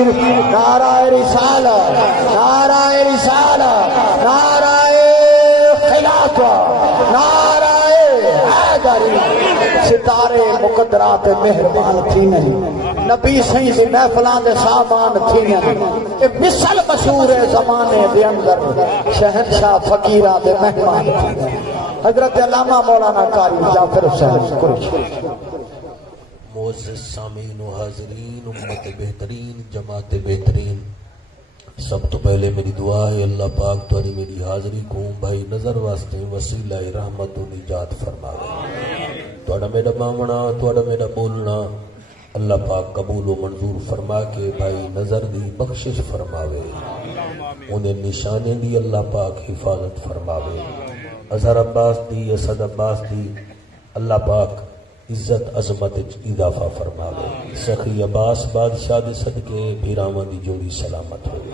تکبیر، نعرہ رسالت، نعرہ رسالت، نعرہ خلافت، نعرہ حیدری۔ ستارے مقدرات مہربان تھی نہیں، نبی صحیح سے محفلان دے سامان تھی نہیں، ایک مثل مشہور ہے زمانے دے اندر شہنشاہ فقیرہ دے مہمان تھی۔ حضرت علامہ مولانا قاری جعفر حسین قریشی۔ معزز سامعین و حاضرین، امت بہترین، جماعت بہترین، سب تو پہلے میری دعا ہے اللہ پاک تاری میری حاضری کو بھائی نظر واسطے وسیلہ رحمت و نجات فرماوے۔ تھوڑا میرا مامنا، تھوڑا میرا بولنا اللہ پاک قبول و منظور فرما کے بھائی نظر دی بخشش فرماوے، انہیں نشانے دی اللہ پاک حفاظت فرماوے، اظہر عباس دی، اسد عباس دی اللہ پاک عزت عظمت اضافہ فرماوے، سخی عباس بادشاہ دے صدقے بھیراواں دی جوڑی سلامت ہوئے۔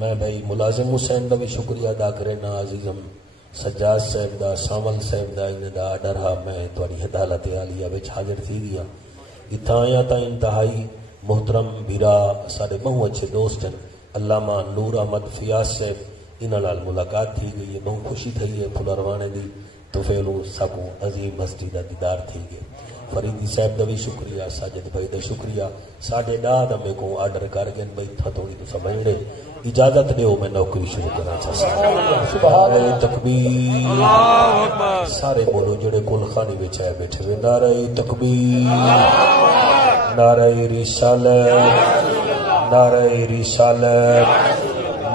میں بھائی ملازم حسین دا بھی شکریہ ادا کرنا، عزیزم سجاد صاحب دا، سامل صاحب دا، انہیں دا آڈر ہا میں تھوڑی عدالت عالیہ وچ حاضر تھی گیا۔ اتھا آیا تا انتہائی محترم بھیرا سارے بہت اچھے دوست ہیں، علامہ نور احمد فیاض صاحب، انہاں نال ملاقات تھی گئی ہے، بہت خوشی تھی ہے، پھلروانے دی تو فیلو سکو عظیم ہستی دا دیدار تھی گئے۔ فریدی صاحب دا بھی شکریہ، ساجد بھائی دا شکریہ، ساڑھے ڈاہ میں کو آرڈر کر گئے بھائی تھا تھوڑی تو سمجھنے اجازت دیو میں نوکری شروع کرنا چاہتا ہوں۔ تکبیر، سارے بولو جڑے کل خانی بچائے بیٹھے ہوئے، نعرہ تکبیر، نعرہ رسالت، نعرہ رسالت،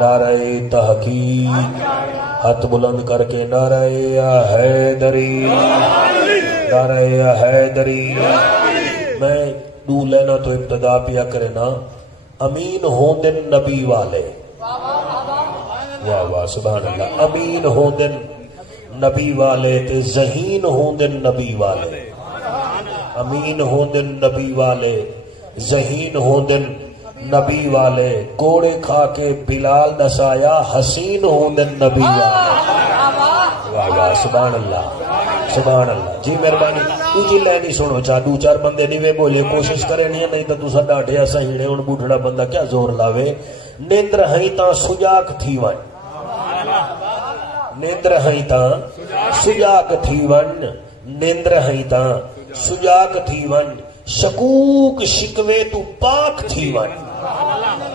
نعرہ تحقیق، ہاتھ بلند کر کے نعرہ حیدری، نعرہ حیدری۔ میں دو لینا تو ابتدا پیا کرے نا، امین ہوں دن نبی والے، واہ واہ سبحان اللہ، امین ہوں دن نبی والے تے ذہین ہوں دن نبی والے، امین ہوں دن نبی والے، ذہین ہوں دن نبی والے، کوڑے کھا کے بلال دسایا حسین ہوں دن نبی والے، واہ واہ سبحان اللہ سبحان اللہ۔ جی مہربانی دوجی لینی سنو، چاہ دو چار بندے نہیں بولے، کوشش کرے نہیں تو تسا ڈاٹیا سہینے، ان بوڑھڑا بندہ کیا زور لاوے۔ نیندر ہئی تا سجاک تھی ون، نیندر ہئی تا سجاک تھی ون، نیندر ہئی تا سجاک تھی ون، شکوک شکوے تو پاک تھی ون،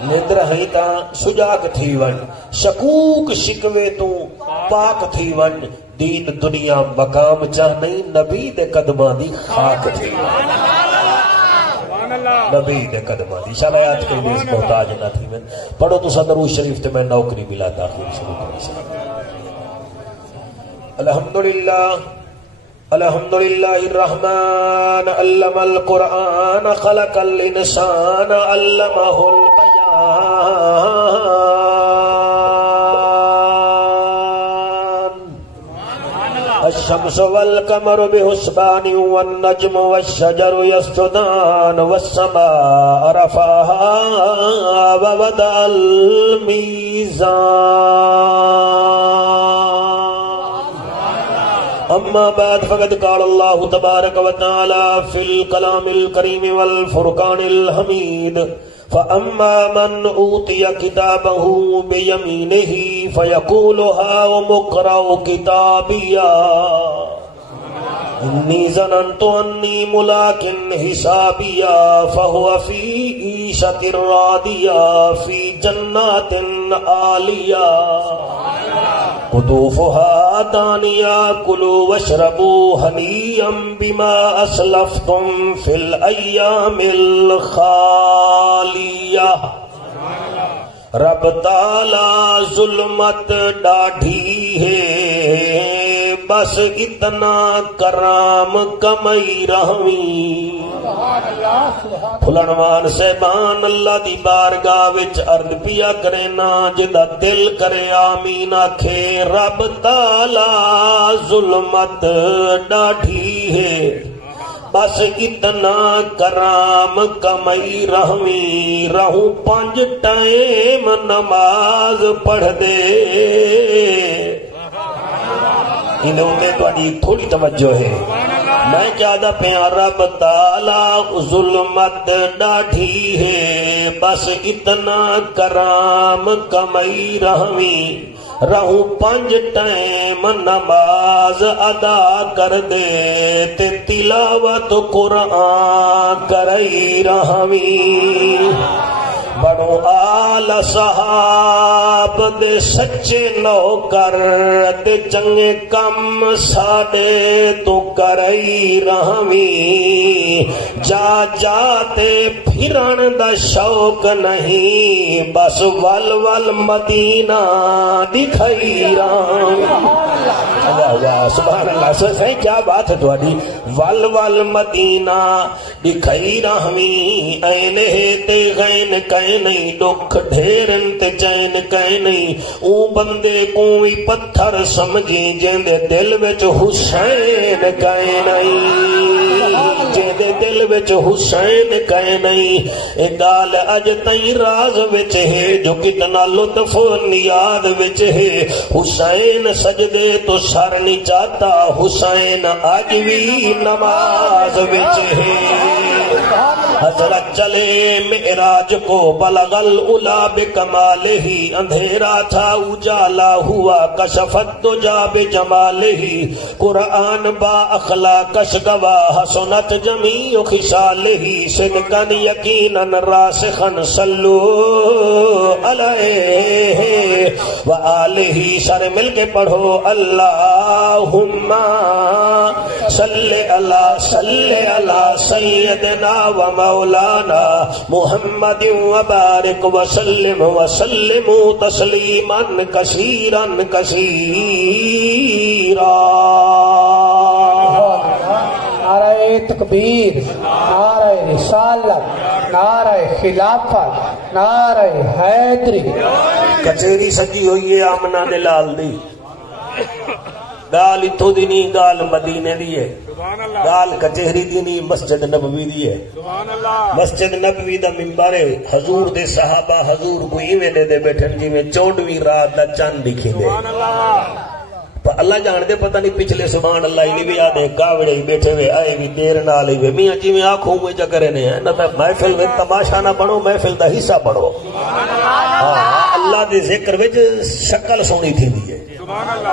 نیندر ہئی تا سجاک تھی ون، شکوک شکوے تو پاک تھی ون، دین دنیا مقام چاہ نہیں، نبی دے قدمہ دی خاک تھی ون، نبی دے قدمہ دی۔ انشاءاللہ آیات کے لیے اس محتاج نہ تھی میں پڑھو تو صدروش شریف تے میں نوکری ملا تاخیر شروع کریں سے۔ الحمدللہ الحمدللہ الرحمن علم القرآن خلق الانسان علمہ البیان، الشمس والقمر بحسبان والنجم والشجر يسجدان والسماء رفعها ووضع الميزان، اما بعد فقد قال الله تبارك وتعالى في الكلام الكريم والفرقان الحميد، فأما من أوتي كتابه بيمينه فيقول هاؤم اقرءوا كتابيا إني ظننت أني ملاق حسابيا فهو في عيشة راضية في جنات عالية قطوفها دانية كلوا واشربوا هنيئا بما أسلفتم في الأيام الخالية۔ رب تعالی ظلمت ڈاڑھی ہے، بس اتنا کرام کمئی رحمی۔ پھلنوان صاحبان اللہ دی بارگاہ وچ عرض پیا کرے نا، جدا دل کرے آمین آکھے۔ رب تعالی ظلمت ڈاڑھی ہے، بس اتنا کرام کمئی رحمی۔ رہوں 5 ٹائم نماز پڑھ دے، انہوں نے تھوڑی توجہ ہے، میں کیا دا پیارا بتالا ظلمت ڈاڑھی ہے بس اتنا کرام کمائی رہوں 5 ٹائم نماز ادا کر دے تے تلاوت قرآن کرئی رہویں بڑو آل صحاب دے سچے نوکر تے چنگے کم ساڈے تو کرئی رہویں جا جاتے پھرن دا شوق نہیں بس ول ول مدینہ دکھائی رہویں سبحان اللہ سے کیا بات ہے تہاڈی ول ول مدینہ دکھائی رہویں اینے تے غین کہیں نہیں دکھ ڈھیرن تے چین کہیں نہیں او بندے کوئی پتھر سمجھی جیندے دل وچ حسین کہیں نہیں جیندے دل وچ حسین کہیں نہیں اے گال اج تئی راز وچ ہے جو کتنا لطف نیاد وچ ہے حسین سجدے تو سر نہیں چاہتا حسین آج بھی نماز وچ ہے حضرت چلے معراج کو بلغ العلا بکمالہ اندھیرا تھا اجالا ہوا کشفت دجا بجمالہ قرآن با اخلاقش گواہ حسنت جمیع خصالہ صدقا یقینا راسخا صلو علیہ وآلہ سارے مل کے پڑھو اللہم صلی علی سیدنا و مولانا محمد وبارک وسلم تسلیما کثیرا کثیرا نعرہ تکبیر نعرہ رسالت نعرہ خلافت نعرہ حیدری کچہری سجی ہوئی ہے آمنہ نے لال دی گال اتھو دی نہیں گال مدینے دی ہے گال کچہری دی نہیں مسجد نبوی دی ہے مسجد نبوی دا منبر حضور دے صحابہ حضور کو ایویں دے بیٹھن جی میں 14ویں رات دا چاند دکھی دے اللہ جان دے پتہ نہیں پچھلے سبحان اللہ ہی بھی آدھے کاوڑے ہی بیٹھے ہوئے آئے بھی دیر نہ آلے ہوئے میاں جی میں آنکھوں میں چکرے نے ہیں نہ محفل میں تماشا نہ بڑھو محفل دا حصہ بڑھو اللہ دے ذکر وچ شکل سونی تھی دی ہے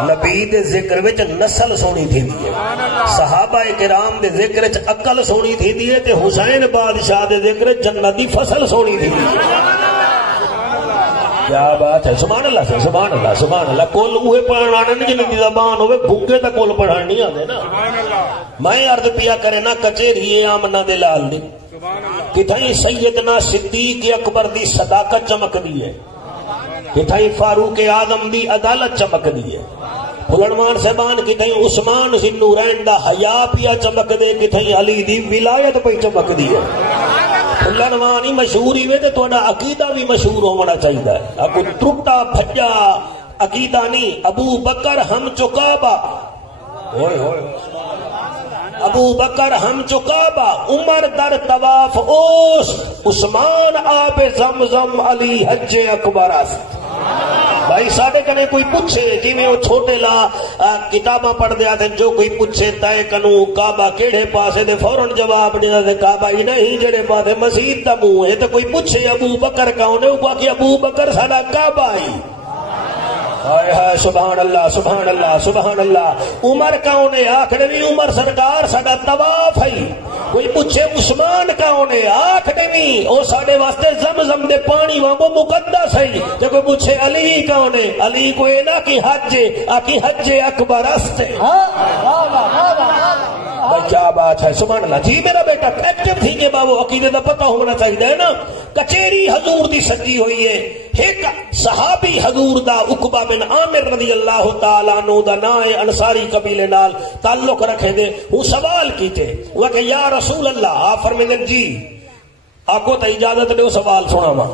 نبی دے ذکر وچ نسل سونی تھی دی ہے صحابہ کرام دے ذکر وچ عقل سونی تھی دی ہے تے حسین بادشاہ دے ذکر وچ جنت دی فصل سونی تھی دی ہے کیا بات ہے سبحان اللہ سے سبحان اللہ سبحان اللہ کول اوے پڑھن آنے نہیں جن دی زبان ہوئے بھوکے تا کول پڑھن نہیں آتے نا میں عرض پیا کرے نا کچہری آمنہ دے لال دی کتھائیں سیدنا صدیق اکبر دی صداقت چمک دی ہے کتھائیں فاروق اعظم دی عدالت چمک دی ہے بلنوان صاحبان کتھائیں عثمان ذی النورین دا حیا پیا چمک دے کتھائیں علی دی ولایت پہ چمک دی ہے بلنوانی مشہوری وے تے تہاڈا عقیدہ بھی مشہور ہونا چاہیے اکو ٹوٹا بھجا عقیدہ نہیں ابو بکر ہم چکابا ہوئے ہوئے ابو بکر ہم چکابا عمر در طواف اوس عثمان آب زمزم علی حج اکبر است بھائی ساڑھے کنے کوئی پوچھے جی میں وہ چھوٹے لا کتاباں پڑھ دیا تھے جو کوئی پوچھے تائے کنو کعبہ کیڑے پاسے دے فوراں جواب دینا دے کعبہ ہی نہیں جڑے پاسے مسجد دا منہ ہے تو کوئی پوچھے ابو بکر کون ہے وہ کہ ابو بکر ساڈا کعبہ ہی ہائے ہائے سبحان اللہ سبحان اللہ سبحان اللہ عمر کون ہے آخر بھی عمر سرکار ساڈا طواف ہے کوئی پوچھے عثمان کون ہے آخر بھی او ساڈے واسطے زمزم دے پانی وانگو مقدس ہے جب کوئی پوچھے علی کون ہے علی کو اے نہ کہ حج آکی حج اکبر است کیا بات ہے سبحان اللہ جی میرا بیٹا ایکٹیو تھی کہ بابو عقیدے دا پتہ ہونا چاہیے نا کچہری حضور دی سجی ہوئی ہے ایک صحابی حضور دا عقبہ بن عامر رضی اللہ تعالیٰ عنہ دا نائے انصاری قبیلے نال تعلق رکھے دے وہ سوال کیتے وہ کہ یا رسول اللہ آپ فرمیدن جی آکو تا اجازت دے وہ سوال سنا ما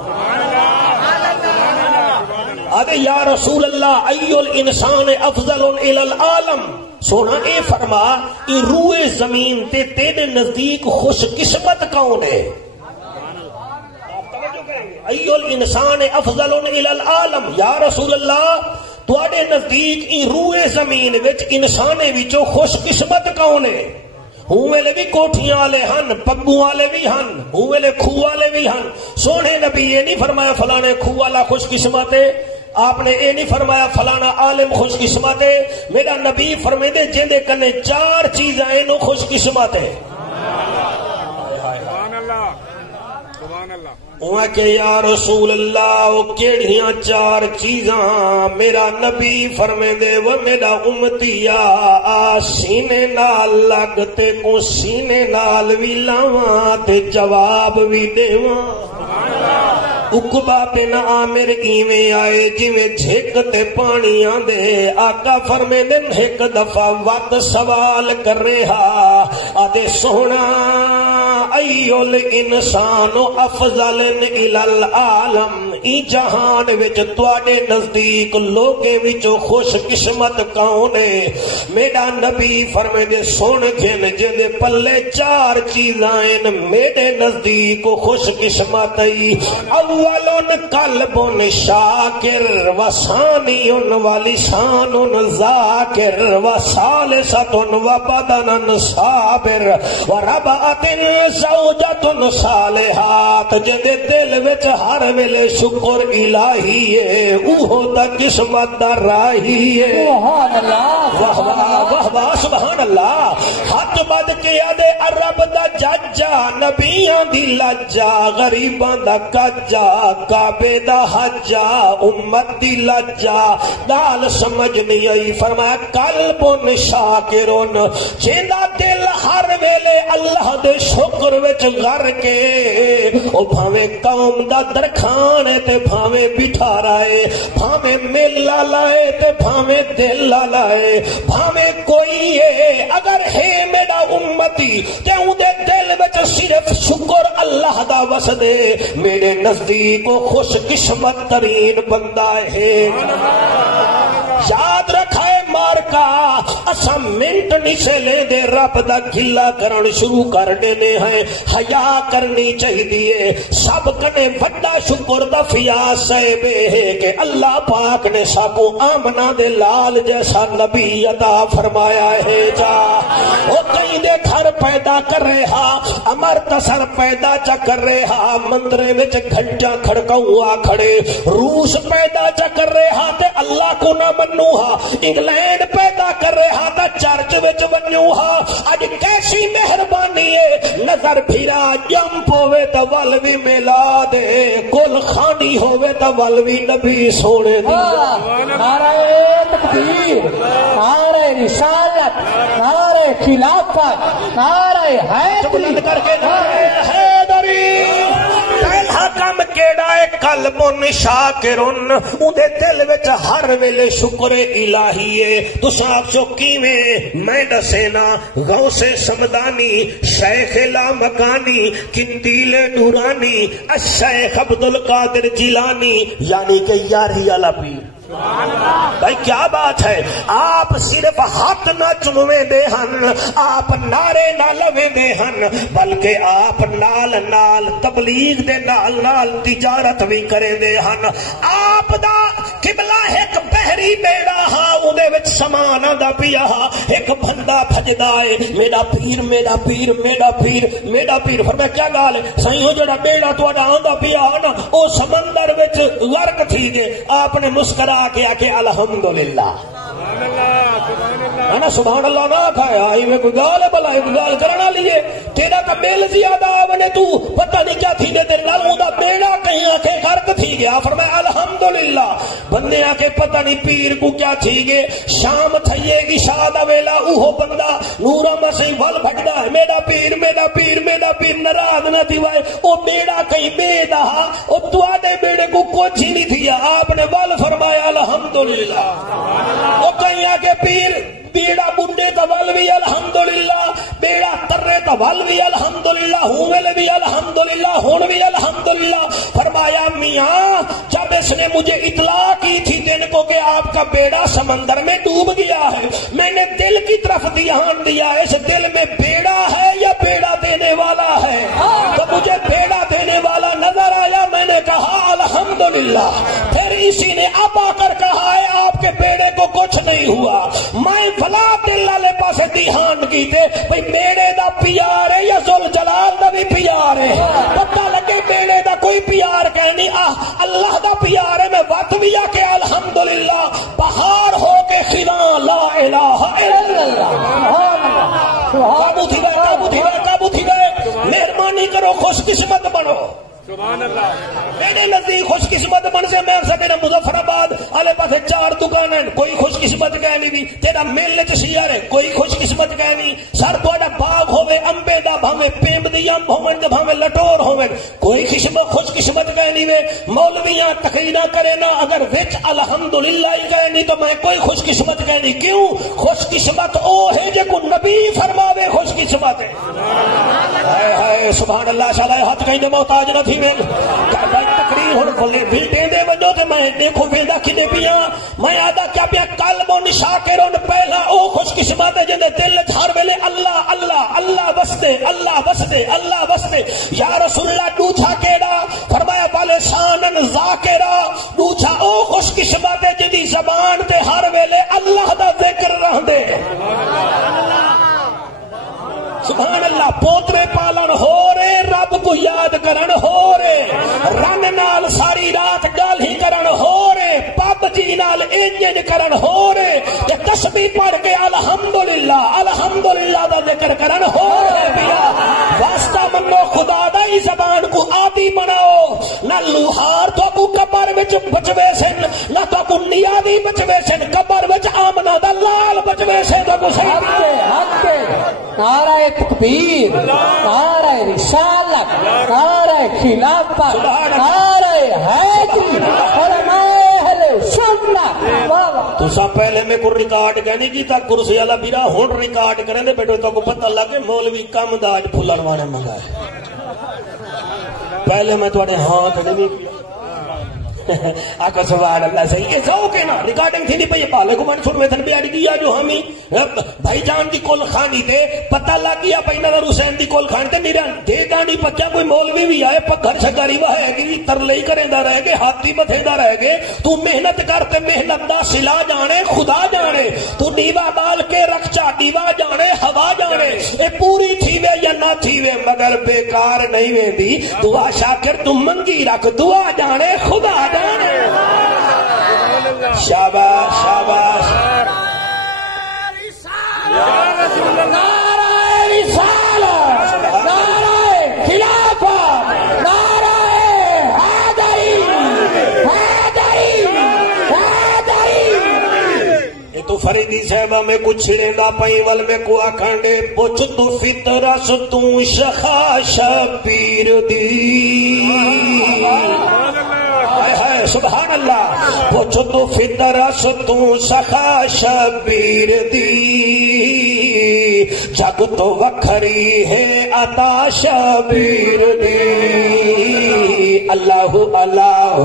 آدھے یا رسول اللہ ایو الانسان افضل الى العالم سونا اے فرما ای روئے زمین تے تیرے نزدیک خوش قسمت کون ہے ایو الانسان افضل الى العالم یا رسول اللہ تواڈے نزدیک ای روئے زمین وچ انسانے وچوں خوش قسمت کون ہے ہوں ویلے بھی کوٹھیاں والے ہن، پگوں والے بھی ہن، ہوں ویلے خوہ والے بھی ہن. سونے نبی یہ نہیں فرمایا فلانے خوہ والا خوش قسمت ہے، آپ نے یہ نہیں فرمایا فلانا عالم خوش قسمت ہے. میرا نبی فرمیندے جیندے کنے 4 چیزاں اینو خوش قسمت ہے. کہ یا رسول اللہ وہ کیڑیاں 4 چیزاں؟ میرا نبی فرمیندے وہ میرا امتیا آ سینے نال لگ تے کو سینے نال بھی لاواں تے جواب بھی دیواں. عقبہ بن عامر ایویں آئے جویں جھک تے پانی آندے. آقا فرمیندے ایک دفعہ وقت سوال کر رہا آدے سونا ایول انسان افضل الی العالم، ای جہان وچ تواڈے نزدیک لوگے وچ خوش قسمت کون ہے؟ میرا نبی فرمیندے سن گن جے پلے 4 چیزاں ہیں میرے نزدیک خوش قسمت ای. اولن قلب شاکر وثانی ولسان ذاکر وثالثۃ وبدن صابر وربعۃ زوجۃ صالحات. جے دل وچ ہر ویلے شکر الہی ہے اوہ دا قسمت دا راہی ہے. سبحان اللہ واہ واہ واہ سبحان اللہ. ہاتھ بد کے آدے عرب دا ججا، نبیاں دی لجا، غریباں دا کجا، کعبے دا حجا، امت دی لجا. دال سمجھ نہیں آئی. فرمایا قلب شاکرون، جیندا دل ہر ویلے اللہ دے شکر وچ غر کے او بھاویں قوم دا درخان ہے تے بھاویں بٹھا رہے، بھاویں میلا لائے تے بھاویں دل لائے، بھاویں کوئی ہے اگر ہے میرا امتی تے اون دے دل وچ صرف شکر اللہ دا وسدے، میرے نزدیک وہ خوش قسمت ترین بندہ ہے. یاد رکھائے مارکا اسا منٹ نہیں سے لے دے رب دا گلا کرن شروع کر دینے ہیں. حیا کرنی چاہیے. سب کنے بڑا شکر دا فیاض صاحب ہے کہ اللہ پاک نے ساکو آمنہ دے لال جیسا نبی عطا فرمایا ہے. جا وہ کہیں دے گھر پیدا کر رہا، امر تسر پیدا چا کر رہا، مندرے وچ گھنٹیاں کھڑکاؤں کھڑے، روس پیدا چا کر رہا تے اللہ کو نہ منوہا، انگلینڈ پیدا کر رہا تھا چرچ وچ ونیوہا. اج کیسی مہربانی ہے، نظر پھرا جمپ ہوئے تو ول بھی ملا دے، کل خانی ہوئے تو ول بھی نبی سونے دی. نعرہ تکبیر، نعرہ رسالت، نعرہ خلافت، نعرہ حیدری، بلند کر کے نعرہ حیدری. پہلا کام کیڑا ہے قلب شاکرن، اودے دل وچ ہر ویلے شکر الہی ہے. تساں آکھو کیویں؟ میں دسینا. غوث سمدانی، شیخ لا مکانی، قندیل نورانی، الشیخ عبد القادر جیلانی، یعنی کہ یاری والا پیر. بھائی کیا بات ہے. آپ صرف ہاتھ نہ چومیں دے ہن، آپ نعرے نہ لویں دے ہن، بلکہ آپ نال نال تبلیغ دے نال نال تجارت بھی کرے دے ہن. آپ دا قبلہ ایک بحری بیڑا ہا، اودے وچ سامان آندا پیا ہا، ایک بندہ بھجدا ہے میرا پیر میرا پیر میرا پیر میرا پیر. فرمایا کیا گال ہے؟ سائیں او جڑا بیڑا تہاڈا آندا پیا نا او سمندر وچ غرق تھی گئے. آپ نے مسکرا کے آکے الحمدللہ. نا سبحان اللہ نہ کھایا آئی میں کوئی گال ہے بلا ایک گال کرنا لیے تیرا کا بیل زیادہ آونے تو پتہ نہیں کیا تھی دے تیرے نال دا بیڑا کہیں آکے غرق تھی گیا. فرمایا الحمدللہ. بندے آکے پتہ نہیں پیر کو کیا تھی گے. شام تھئیے گی شادہ ویلا اوہو بندہ نورا مسیح ول بھٹدا ہے میرا پیر میرا پیر میرا پیر. نراض نہ دیوائے او بیڑا کہیں بے دہا او تواڈے بیڑے کو کچھ ہی نہیں تھیا. آپ نے ول فرمایا الحمدللہ. او کہیں آکے پیر بیڑا بڈے کا ول بھی الحمدللہ، بیڑا ترے کا ول بھی الحمدللہ، ہوں ویلے بھی الحمدللہ، ہون بھی الحمدللہ. فرمایا میاں جب اس نے مجھے اطلاع کی تھی دن کو کہ آپ کا بیڑا سمندر میں ڈوب گیا ہے، میں نے دل کی طرف دھیان دیا اس دل میں بیڑا ہے یا بیڑا دینے والا ہے. تو مجھے بیڑا دینے والا نظر آیا، میں نے کہا الحمدللہ. پھر اسی نے اب آ کر کہا ہے آپ کے بیڑے کو کچھ نہیں ہوا. میں فلا دل والے پاسے دھیان کیتے بھئی بیڑے دا دا پیار ہے یا ذل جلال دا بھی پیار ہے؟ پتہ لگے بیڑے دا کوئی پیار کہنی اللہ دا پیار ہے. میں وقت بھی آ کے الحمدللہ پہاڑ ہو کے خیراں لا الہ الا اللہ. قابو تھی گئے قابو تھی گئے قابو تھی گئے. مہربانی کرو خوش قسمت بنو. سبحان اللہ. میرے نزدیک خوش قسمت بن سے میں سکے نا مظفر آباد والے پاسے 4 دکان ہیں, کوئی خوش قسمت کہہ نہیں بھی. تیرا میل چ شیار ہے, کوئی خوش قسمت کہہ نہیں. سر تھوڑا باغ ہوے امبے دا, بھاویں پیمب دی امب ہون تے بھاویں لٹور ہون, کوئی خوش قسمت کہہ نہیں وے. مولویاں تقریرا کرے نا, اگر وچ الحمدللہ ہی کہہ نہیں تو میں کوئی خوش قسمت کہہ نہیں. کیوں؟ خوش قسمت او ہے جے کو نبی فرماوے خوش قسمت ہے. ہائے ہائے سبحان اللہ. شالا ہاتھ کہیں محتاج نہ تھی میں تقریر ہوں بلٹیں دے وجو تے میں دیکھو ویندا کنے پیاں. میں آدھا کیا پیا قلب شاکرون پہلا او خوش قسمت ہے جندے دل ہر ویلے اللہ اللہ اللہ وسدے اللہ وسدے اللہ وسدے. یا رسول اللہ دوجا کیڑا؟ فرمایا والے شانن ذاکرہ. دوجا او خوش قسمت ہے جدی زبان تے ہر ویلے اللہ دا ذکر رہندے. سبحان اللہ. پوترے پالن ہو رہے, رب کو یاد کرن ہو رہے, رن نال ساری رات گل ہی کرن ہو رہے, پب جی نال انجن کرن ہو رہے, تے تسبیح پڑھ کے الحمدللہ الحمدللہ دا ذکر کرن ہو رہے. بیا واسطہ منو خدا دا ہی زبان کو عادی بناؤ. نہ لوہار تو کو قبر وچ بچوے سن, نہ تو کو نیادی بچوے سن. قبر وچ آمنہ دا لال بچوے سے تو کو صحیح. نعرہ تکبیر, نعرہ رسالت, نعرہ خلافت, نعرہ حیدری, علماء اہل سنت. تو سب پہلے میں کو ریکارڈ کہنے کی تھا کرسی والا بیرا ہن ریکارڈ کریں دے بیٹو تو کو پتہ لگے مولوی کم دا اج پھلن وانے منگائے. پہلے میں تواڈے ہاتھ نہیں کیا. آقا سبحان اللہ. صحیح ہے ذوق ہے نا. ریکارڈنگ تھی نہیں پئی پالے کو منصور میں تھن بیاڑی دیا جو ہمیں بھائی جان دی کول خانی تے پتہ لگ گیا بھائی نظر حسین دی کول خانی تے نیران دے گانی پکیا کوئی مولوی بھی آئے پگھر شکاری وہ ہے گی ترلے کریندا رہ گے ہاتھی بتھیندا رہ گے. تو محنت کر تے محنت دا صلا جانے خدا جانے. تو دیوا بال کے رکھ چا دیوا جانے ہوا جانے. اے پوری تھیوے یا نہ تھیوے مگر بیکار نہیں ویندی. دعا شاکر تو منگی رکھ دعا جانے خدا جانے. شاباش شاباش. نعرہ رسالت, نعرہ خلافت, نعرہ حیدری, حیدری, حیدری. یہ تو فریدی صاحبہ میں کچھ چھڑیندا پئی ول میں کو آکھانڈے پوچھ تو فطرس تو شخا شبیر دی. سبحان اللہ. پوچھ تو فطرس تو سخا شبیر دی, جگ تو وکھری ہے عطا شبیر دی. اللہ اللہ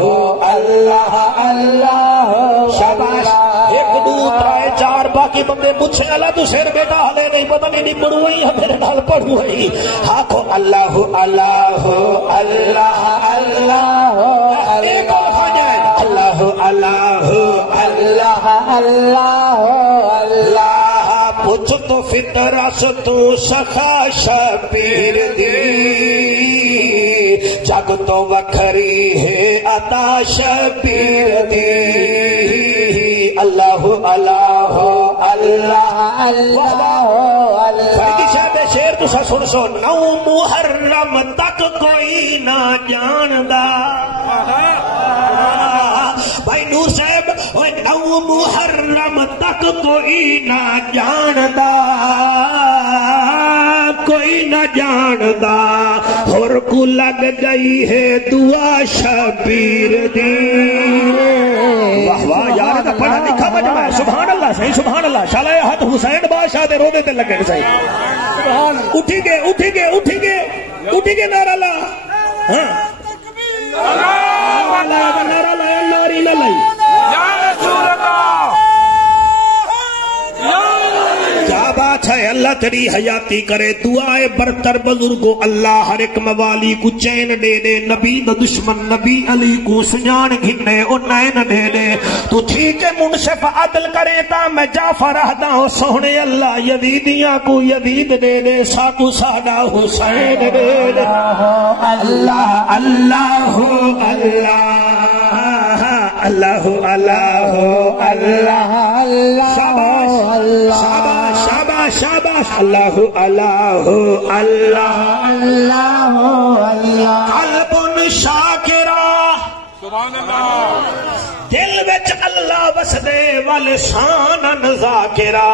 اللہ اللہ. شاباش. 1 2 3 4 باقی بندے پوچھے اللہ تو سر بیٹا ہلے نہیں پتہ نہیں پڑھو ہی میرے نال پڑھو ہی. آکھو اللہ اللہ اللہ اللہ. ایک اللہ اللہ اللہ اللہ اللہ. پوچھ تو فطرس تو سخا شبیر دی, جگ تو وکھری ہے عطا شبیر دی. اللہ اللہ اللہ اللہ. فرید صاحب شیر تسا سن سو. 9 محرم تک کوئی نہ جاندا. بھائی نور صاحب 9 محرم تک کوئی نہ جاندا, کوئی نہ جاندا. ہور کو لگ گئی ہے دعا شبیر دی. واہ واہ یار دا پڑھا لکھا مجمع ہے. سبحان اللہ. صحیح سبحان اللہ. شالا ہاتھ حسین بادشاہ دے روزے تے لگے. صحیح اٹھی گئے اٹھی گئے اٹھی گئے اٹھی گئے. نعرہ لا. ہاں نعرہ لایا ناری نہ لائی. کیا بات ہے. اللہ اللہ تیری حیاتی کرے. دعائے برتر بزرگو اللہ ہر ایک موالی کو چین دے دے. نبی دا دشمن نبی علی کو سجان گھنے او نین دے دے. تو ٹھیک ہے منصف عدل کرے تا میں جعفر رہدا ہوں سونے اللہ یزیدیاں کو یزید دے دے ساکو ساڈا حسین دے دے. اللہ اللہ اللہ اللہ اللہ اللہ شاباش شاباش شاباش اللہ اللہ اللہ اللہ قلب شاکرہ سبحان اللہ. دل وچ اللہ وسدے ولسان ذاکرہ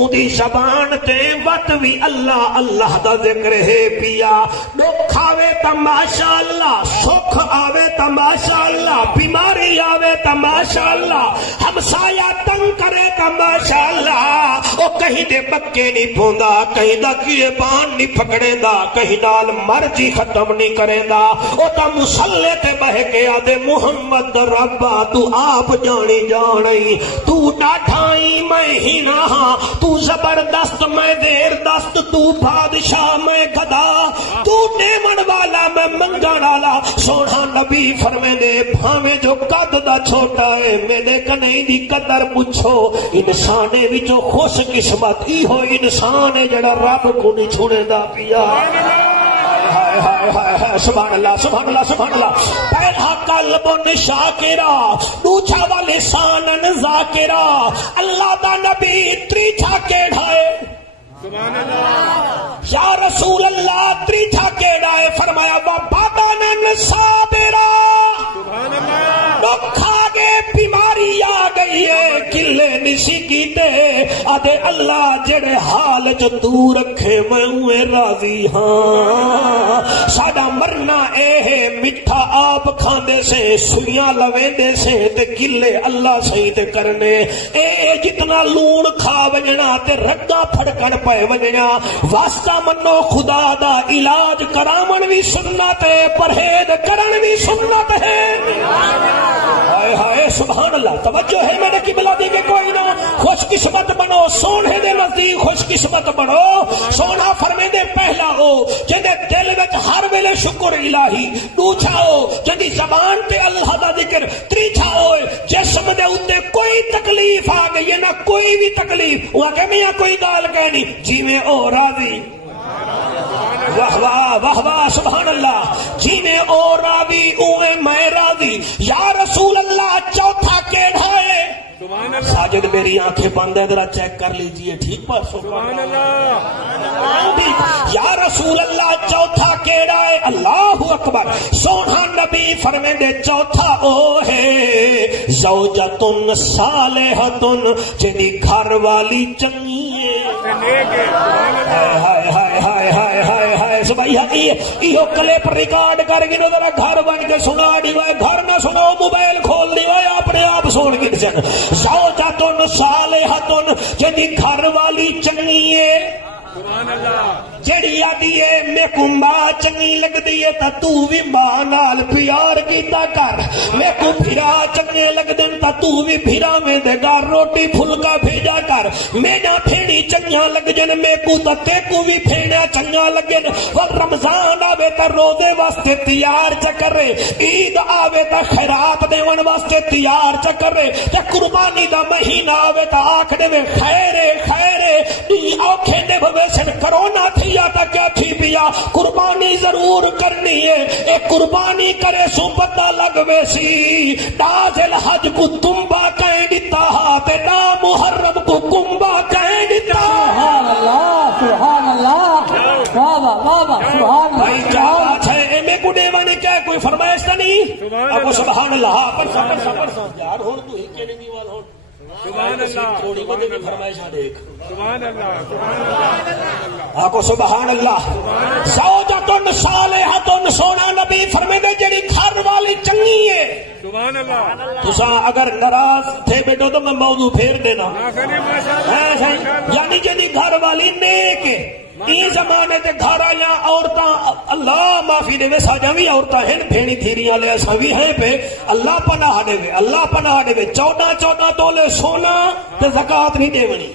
اودی زبان تے وت وی اللہ اللہ دا ذکر ہے پیا. دکھ آوے تا ماشاءاللہ سکھ آوے تا ماشاءاللہ بیماری آوے تا ماشاءاللہ ہمسایا تنگ کرے تا ماشاءاللہ او کہیں دے بکے نہیں پوندا کہیں دا کیے پان نہیں پکڑے دا کہیں نال مرضی ختم نہیں کرے دا او تا مسلے تے بہ کے آدے محمد ربا تو آپ جانی جانی تو ڈاٹھائی میں ہی نہ ہاں تو زبردست میں دیر دست تو بادشاہ میں گدا تو نیمن والا میں منگن والا. سونا نبی فرمے دے بھاویں جو قد دا چھوٹا ہے میرے کنہیں دی قدر پوچھو. انسانے وچوں خوش قسمت ای ہو انسان ہے جڑا رب کو نہیں چھوڑے دا پیا. سبحان اللہ سبحان اللہ سبحان اللہ. پہلا قلب شاکرہ دوسرا ولسان ذاکرہ. اللہ دا نبی تریچا کیڑا ہے سبحان اللہ. یا رسول اللہ تریچا کیڑا ہے فرمایا وبدن صابرہ. سبحان اللہ. دکھ آگے بیماری آ گئی ہے کلے نسی کیتے آدھے اللہ جڑے حال جو تو رکھے میں ہوئے راضی ہاں. ساڈا مرنا اے ہے مٹھا آپ کھاندے سے سویاں لویندے سے تے کلے اللہ سہی تے کرنے. اے جتنا لون کھا وجنا تے رگا پھڑکن پے وجنا. واسطہ منو خدا دا علاج کرامن بھی سنت ہے پرہیز کرن بھی سنت ہے. ہائے ہائے سبحان اللہ. توجہ ہے میرے قبلہ دی کہ کوئی نہ خوش قسمت بنو سونے دے نزدیک خوش قسمت بنو. سونا فرمے دے پہلا ہو جندے دل وچ ہر ویلے شکر الہی. دوسرا ہو جندی زبان تے اللہ دا ذکر. تیسرا ہو جسم دے اوتے کوئی تکلیف آ گئی نہ کوئی بھی تکلیف وہ کہ میاں کوئی گال کہنی جی میں او راضی واہ واہ واہ واہ سبحان اللہ. جی میں او راضی اوے میں راضی. یا رسول اللہ چوتھا کیڑا ہے ساجد میری آنکھیں بند ہے ذرا چیک کر لیجئے ٹھیک پر سبحان اللہ. یا رسول اللہ چوتھا کیڑا ہے اللہ اکبر. سونا نبی فرمیندے چوتھا او ہے زوجتن صالحتن جدی گھر والی چنگی ہے. ہائے ہائے ہائے ہائے ہائے ہائے یہ کلپ ریکارڈ کر کے ذرا گھر بن کے سنا دی گھر نہ سنو موبائل کھول دی اپنے آپ سن کے سن. زوجتن صالحتن جدی گھر والی چنگی ہے جڑی آدھی ہے میں کو ماں چنگی لگ دی ہے تا تو بھی ماں نال پیار کیتا کر. میں کو بھرا چنگے لگ دن تا تو بھی بھرا میں دے گھر روٹی پھلکا بھیجا کر. میں نہ پھیڑی چنگا لگ جن میں کو تا تے کو بھی پھیڑا چنگا لگن. اور رمضان آوے تا روزے واسطے تیار چکرے. عید آوے تا خیرات دیون واسطے تیار چکرے. تے قربانی دا مہینہ آوے تا آکھ دے خیرے خیرے دی اوکھے دے سن کرونا تھی یا تا کیا تھی پیا قربانی ضرور کرنی ہے. ایک قربانی کرے سو پتہ لگ ویسی تازل حج کو تمبا کہیں دیتا تے نا محرم کو کمبا کہیں دیتا. سبحان اللہ سبحان اللہ بابا بابا سبحان بھائی کیا بات ہے اے میں کو دیوانے کیا کوئی فرمائش تا نہیں اب سبحان اللہ پر سفر یار ہون تو ہی کے نہیں وال ہون سبحان اللہ تھوڑی بڑی بھی فرمائشاں دیکھ سبحان اللہ سبحان اللہ آکو سبحان اللہ. زوجتن صالحتن سونا نبی فرمیندے جڑی گھر والی چنگی ہے سبحان اللہ. تسا اگر ناراض تھے بیٹو تو میں موضوع پھیر دینا یعنی جڑی گھر والی نیک ہے. این زمانے تے گھر آیا عورتاں اللہ معافی دے سا جاوی عورتاں ہیں بھیڑی تھیریاں لے اساں بھی ہیں پہ اللہ پناہ دے اللہ پناہ دے 14 تولے سونا تے زکات نہیں دیونی.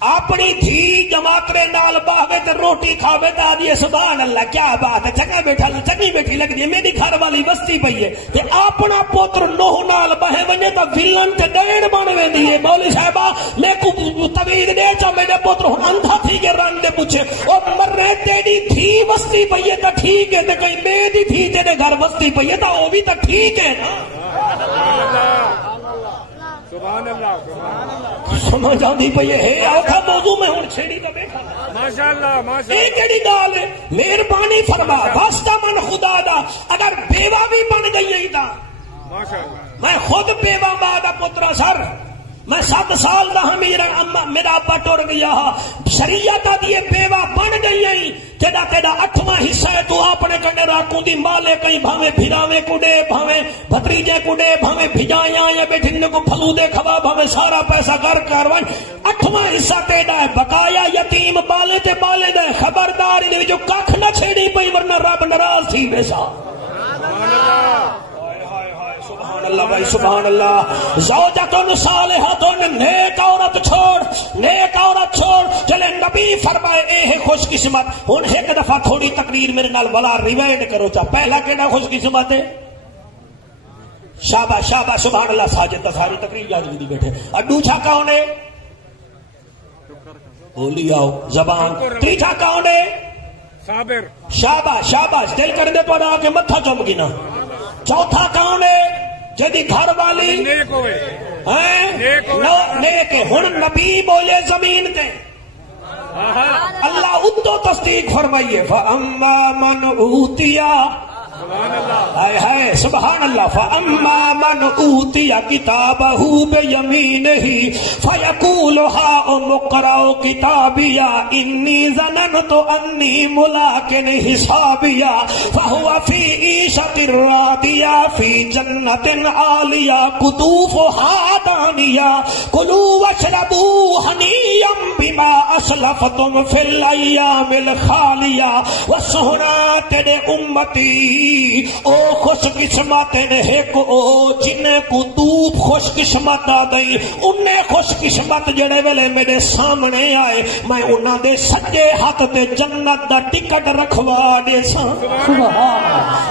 اپنی دھی جماعترے نال باہے تے روٹی کھاوے تے آدھی سبحان اللہ کیا بات ہے چنگا بیٹھا چنگی بیٹھی لگدی ہے میری گھر والی بستی پئی ہے تے اپنا پوتر نوح نال بہے ونجے تے ویلن تے ڈیڑ بن ویندی ہے مولوی صاحبہ میں کو توید دے چا میرے پوتر ہن اندھا تھی کے رن دے پوچھے او مرے تیری دھی بستی پئی ہے تے ٹھیک ہے تے کئی میری دھی تیرے گھر بستی پئی ہے تے او بھی تے ٹھیک ہے نا سبحان اللہ سبحان اللہ سمجھ آندی پئی ہے اوکھا موضوع میں ہن چھیڑی تے بیٹھا ماشاءاللہ ماشاءاللہ یہ کیڑی گال ہے مہربانی فرما واسطہ من خدا دا اگر بیوہ بھی بن گئی ہے تا ماشاءاللہ میں خود بیوہ ماں دا پترا سر میں 7 سال دا میرا ابا ٹر گیا شریعت دی بیوہ بن گئی ہے تیرا 8واں حصہ ہے تو اپنے کنے راکوں دی مالے کئی بھاویں بھراویں کڈے بھاویں بھتریجے کڈے بھاویں بھجایاں یا بیٹھن کو پھلو دے کھوا بھاویں سارا پیسہ گھر کرواں 8واں حصہ تیرا ہے بقایا یتیم بالے تے بالے دے خبردار دے جو ککھ نہ چھیڑی پئی ورنہ رب ناراض تھی ویسا سبحان اللہ بھائی سبحان اللہ زوجۃ صالحۃ نیک عورت چھوڑ چلے نبی فرمائے اے ہے خوش قسمت ہن ایک دفعہ تھوڑی تقریر میرے نال والا ریوائنڈ کرو چا پہلا کیڑا خوش قسمت ہے شاباش شاباش سبحان اللہ ساجد ساری تقریر یاد دی بیٹھے اڈو چھا کون ہے بولی آؤ زبان تیجا کون ہے صابر شاباش شاباش دل کر دے پڑا کہ متھا چم گنا چوتھا کون ہے جدی گھر والی نیک ہوئے نیک ہن نبی بولے زمین تے اللہ اتو تصدیق فرمائیے فَأَمَّا مَنْ أُوتِيَ سبحان اللہ فَأَمَّا مَنْ أُوتِيَ كِتَابَهُ بِيَمِينِهِ فَيَقُولُ هَاؤُمُ اقْرَءُوا كِتَابِيَهْ إِنِّي ظَنَنْتُ أَنِّي مُلَاقٍ حِسَابِيَهْ فَهُوَ فِي عِيشَةٍ رَاضِيَةٍ فِي جَنَّةٍ عَالِيَةٍ قُطُوفُهَا دَانِيَةٌ كُلُوا وَاشْرَبُوا هَنِيًّا بِمَا أَسْلَفْتُمْ فِي الْأَيَّامِ الْخَالِيَةِ وَسُہْنَا تیرے امتی او خوش قسمت نے ایک او جن کو دوب خوش قسمت آ گئی انہیں خوش قسمت جڑے ویلے میرے سامنے آئے میں انہاں دے سجے ہاتھ تے جنت دا ٹکٹ رکھوا دے ساں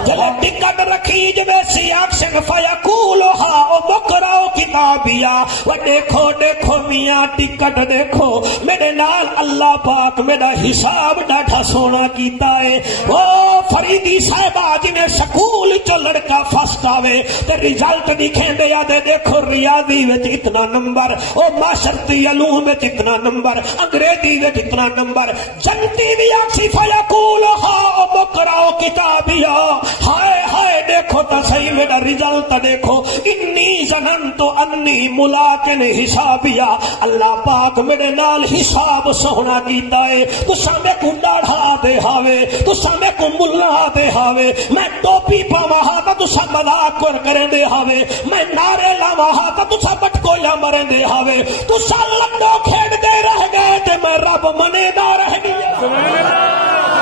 جلے ٹکٹ رکھی جویں سی اکشن فیقولو ہا او بکراؤ کتابیا و دیکھو دیکھو میاں ٹکٹ دیکھو میرے نال اللہ پاک میرا حساب ڈاٹا سونا کیتا ہے او فریدی صاحبہ جنہیں سکول چو لڑکا فسٹ آوے تے ریزلٹ دکھیں دے یادے دیکھو ریاضی وچ اتنا نمبر او معاشرتی علوم وچ اتنا نمبر انگریزی وچ اتنا نمبر جنتی بھی آکسی فیقول ہاؤ بکراؤ کتابیا ہائے ہائے دیکھو تا صحیح میرا ریزلٹ دیکھو انی ظننت انی ملاقن حسابیا اللہ پاک میرے نال حساب سونا کیتا ہے تو سامنے کو ڈاڑھا دے ہاوے تو سامنے کو ملا دے ہاوے میں ٹوپی پاوا ہا تا تسا مذاق کریں دے ہاوے میں نعرے لاوا ہا تا تسا بٹکویا مریں دے ہاوے تسا لڈو کھیڈ دے رہ گئے تے میں رب منے دا رہ گیا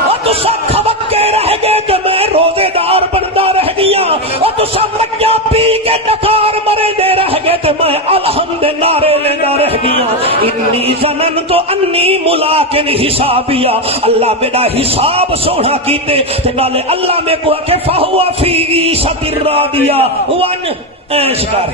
اور تسا کھبک کے رہ گئے تے میں روزے دار بندا رہ گیا اور تسا مجھا پی کے ڈکار مریں دے رہ گئے تے میں الحمد نعرے لینا رہ گیا انی ظننت انی ملاقن حسابیا اللہ میرا حساب سونا کیتے تے نالے اللہ میں کو کہ فہوا فی عیشۃ راضیہ ون ایش کر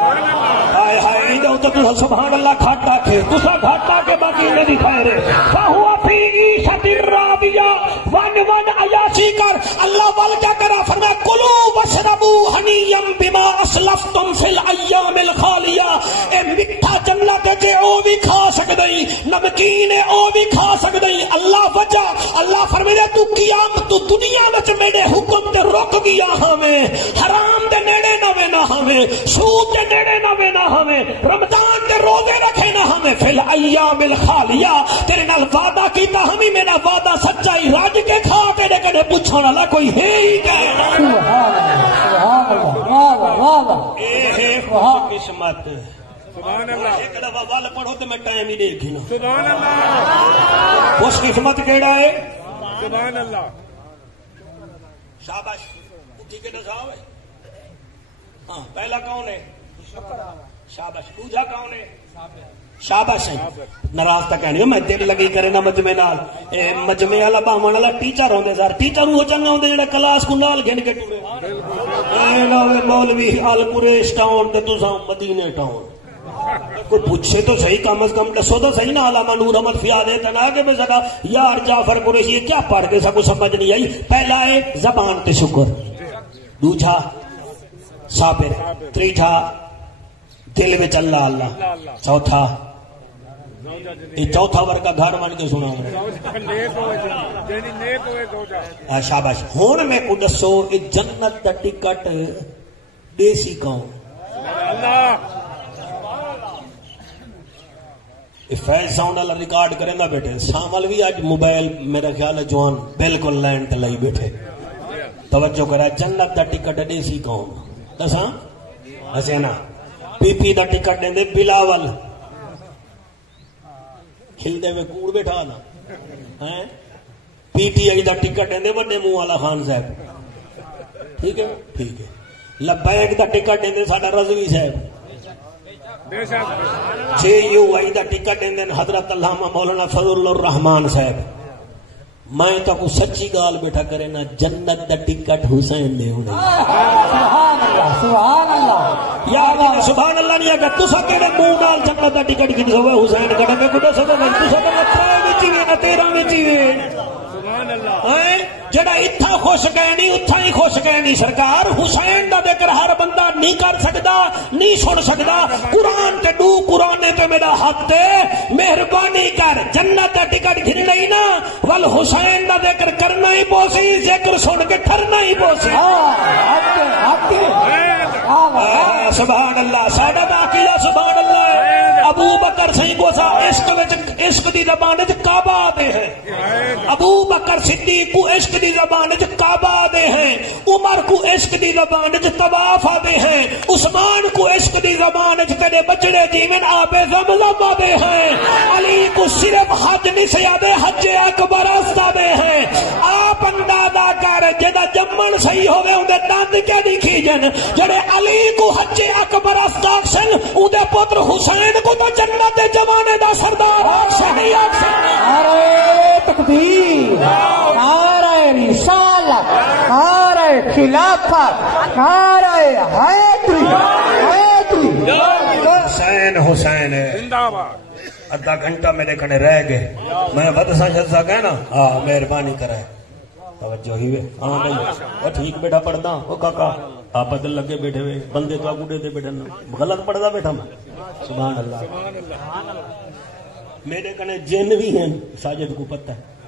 ہائے ہائے ادھر تو سبحان اللہ گھاٹا کے تسا گھاٹا کے باقی نہیں دکھائے رہے فہوا فی عیشۃ راضیہ ون ون عیاشی کر اللہ وال کیا کرا فرمایا کلوا واشربوا ہنیئا بما اسلفتم فی الایام الخالیہ اے میٹھا جنت تے او بھی کھا سکدئی نمکین او بھی کھا سکدئی اللہ وجہ اللہ فرمایا تو قیامت تو دنیا وچ میرے حکم تے رک گیا ہمیں حرام دے نیڑے نہ وینا ہمیں سود دے نیڑے نہ وینا ہمیں رمضان دے روزے رکھے نہ ہمیں فی الایام الخالیہ تیرے نال وعدہ کیتا ہمیں میرا وعدہ سچائی راج کے کھا کے دے کنے پوچھن والا کوئی ہے ہی کہنا قسمت سبحان اللہ ایک دفعہ وال پڑھو تو میں ٹائم ہی دیکھی نا سبحان اللہ اس قسمت کیڑا ہے سبحان اللہ شاباش اٹھی کے نظام ہے ہاں پہلا کون ہے شاباش دوسرا کون ہے شاباش ناراض تک نہیں میں دل لگی کرے نا مجمے نال مجمے والا باون والا ٹیچر ہوندے سر ٹیچر وہ چنگا ہوندے جڑا کلاس کو نال گھن کے ٹورے اے نو مولوی ال قریش ٹاؤن تے تساں مدینے ٹاؤن کوئی پوچھے تو صحیح کم از کم دسو تو صحیح نا علامہ نور احمد فیاض ہے نا کہ میں سکا یار جعفر قریشی یہ کیا پڑھ کے سکو سمجھ نہیں آئی پہلا ہے زبان تے شکر دوجھا صابر تریجھا دل وچ اللہ اللہ چوتھا یہ چوتھا ورگا گھر بن کے سنا شاباش ہوں میں کو دسو یہ جنت دا ٹکٹ دیسی کون فیض ساؤنڈ والا ریکارڈ کرے گا بیٹھے سامل بھی اج موبائل میرا خیال ہے جوان بالکل لائن تے لائی بیٹھے توجہ کرا جنت دا ٹکٹ دیسی کون دساں حسینا پی پی دا ٹکٹ دے بلاول کھلدے میں کوڑ بیٹھا نا P T I the ticket دے بڑے منہ والا خان صاحب ٹھیک ہے ٹھیک ہے لبیک دا ٹکٹ دے ساڈا رضوی صاحب جے یو آئی دا ٹکٹ دے حضرت علامہ مولانا فضل الرحمان صاحب میں تو کو سچی گال بیٹھا کرے نا جنت دا ٹکٹ حسین نے ہونے سبحان اللہ یا سبحان اللہ نہیں اگر تسا کہڑے منہ نال جنت دا ٹکٹ کھدے ہوئے حسین کہڑے میں کو دسو تسا کہنا ترے وچ وی نہ 13 وچ وی سبحان اللہ جڑا اتھا خوش گئے نہیں اتھا ہی خوش گئے نہیں سرکار حسین دا ذکر ہر بندہ نہیں کر سکتا نہیں سن سکتا قرآن تے دو قرآن تے میرا حق تے مہربانی کر جنت دا ٹکٹ گھن نہیں نا ول حسین دا ذکر کرنا ہی پوسی ذکر سن کے ٹھرنا ہی پوسی سبحان اللہ ساڈا باقیہ سبحان اللہ ابو بکر سی کو سا عشق دی زبان وچ کعبہ دے ہیں ابو بکر صدیق کو عشق دی زبان وچ کعبہ دے ہیں عمر کو عشق دی زبان وچ طواف دے ہیں عثمان کو عشق دی زبان وچ تیرے بچڑے جیون آب زمزم دے ہیں علی کو صرف حج نہیں سیادے حج اکبر استا دے ہیں آپ اندازہ کر جدا جمن صحیح ہوے اون دے دند کے دی کھیجن جڑے علی کو حج اکبر استا سن اون دے پتر حسین کو تو جنت دے زمانے دا سردار صحیح نعرہ تکبیر نعرہ رسالت نعرہ خلافت نعرہ حیدری حسین حسین ادھا گھنٹہ میرے کھنے رہ گئے میں بدسا جزا کہنا ہاں مہربانی کرے توجہ ہی وے ہاں بھائی وہ ٹھیک بیٹھا پڑھدا او کاکا آپ بدل لگے بیٹھے ہوئے بندے تو گڈے تے بیٹھے غلط پڑھدا بیٹھا میں سبحان اللہ میرے کنے جن بھی ہیں ساجد کو پتہ ہے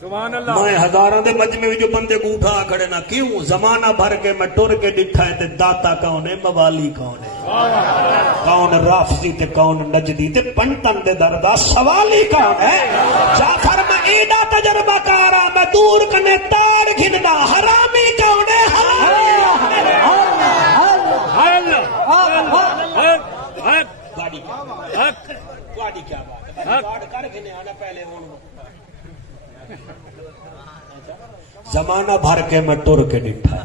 سبحان اللہ میں ہزاراں دے مجمع وچ جو بندے کو اٹھا کھڑے نا کیوں زمانہ بھر کے میں ٹر کے ڈٹھا ہے تے داتا کون ہے موالی کون ہے کون رافضی تے کون نجدی تے پنٹن دے دردا سوالی کون ہے جعفر میں ایڈا تجربہ کارا میں دور کنے تار گھندا حرامی کون ہے گاڑی کیا بات ہے گاڑ کر کے آنا پہلے زمانہ بھر کے میں ٹر کے ڈٹھا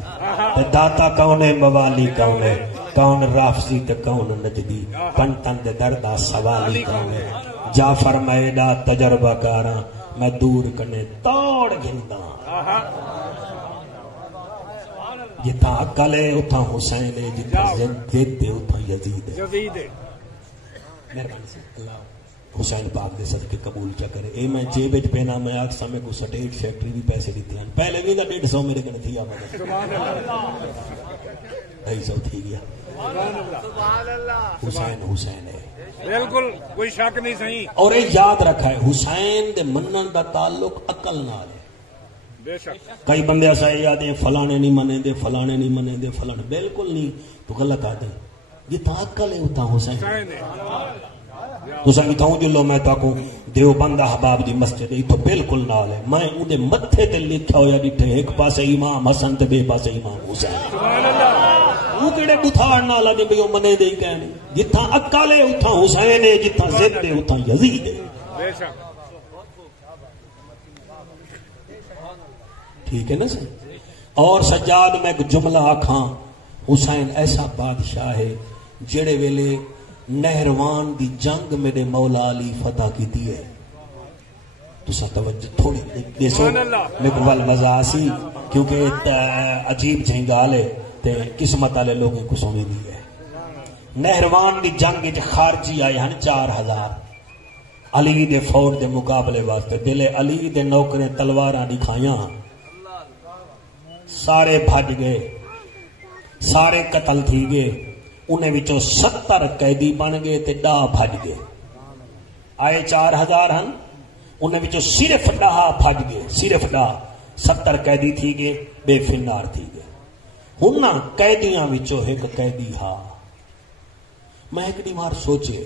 تے داتا کون ہے موالی کون ہے کون رافضی تے کون نجدی پنٹن دے دردا سوالی کون ہے جعفر میں ایڈا تجربہ کارا میں دور کنے توڑ گھندا جتھا عقل ہے اتھا حسین ہے جتھا زد ہے اتھا یزید ہے مہربانی سے اللہ حسین پاک دے صدقے قبول چا کرے اے میں جیب وچ پینا میں آکسا میں کو سٹیٹ فیکٹری بھی پیسے دیتے ہیں پہلے بھی دا 150 میرے کنے تھی آمد سبحان اللہ 250 تھی گیا سبحان اللہ حسین حسین ہے بالکل کوئی شک نہیں صحیح اور یہ یاد رکھا ہے حسین دے منن دا تعلق عقل نال ہے بے شک کئی بندے ایسا یاد ہیں فلانے نہیں منے دے فلانے نہیں منے دے فلانے بالکل نہیں تو غلط آتے یہ تا عقل ہے اتنا حسین تو سنگی تھاؤں جلو میں تاکوں دیو بندہ حباب دی مسجد ہے تو بالکل نال ہے میں اندے متھے تے لکھا ہویا دیٹھے ایک پاسے امام حسن تے بے پاسے امام حسین وہ کیڑے بتھاڑ نالا دے بیو منے دے کہنے جتھا عقل ہے اتھا حسین ہے جتھا زد ہے اتھا یزید ہے بے شک ٹھیک ہے نا سر اور سجاد میں ایک جملہ آکھاں حسین ایسا بادشاہ ہے جڑے ویلے نہروان دی جنگ میرے مولا علی فتح کی ہے. تسا توجہ تھوڑی دیسو میرے کو ول مزہ سی کیونکہ عجیب جہی گال ہے تے قسمت والے لوگوں کو سنی دی ہے. نہروان دی جنگ وچ خارجی آئے ہن 4000 علی دے فوج دے مقابلے واسطے. دل علی دے نوکرے تلواراں دکھائیاں سارے بھج گئے سارے قتل تھی گئے. انہیں وچوں 70 قیدی بن گئے تے 10 بھج گئے. آئے 4000 ہن انہیں وچوں صرف 10 بھج گئے صرف 10. 70 قیدی تھی گئے بے فنار تھی گئے. ہن نا قیدیاں وچوں ایک قیدی ہا میں ایک دیوار سوچے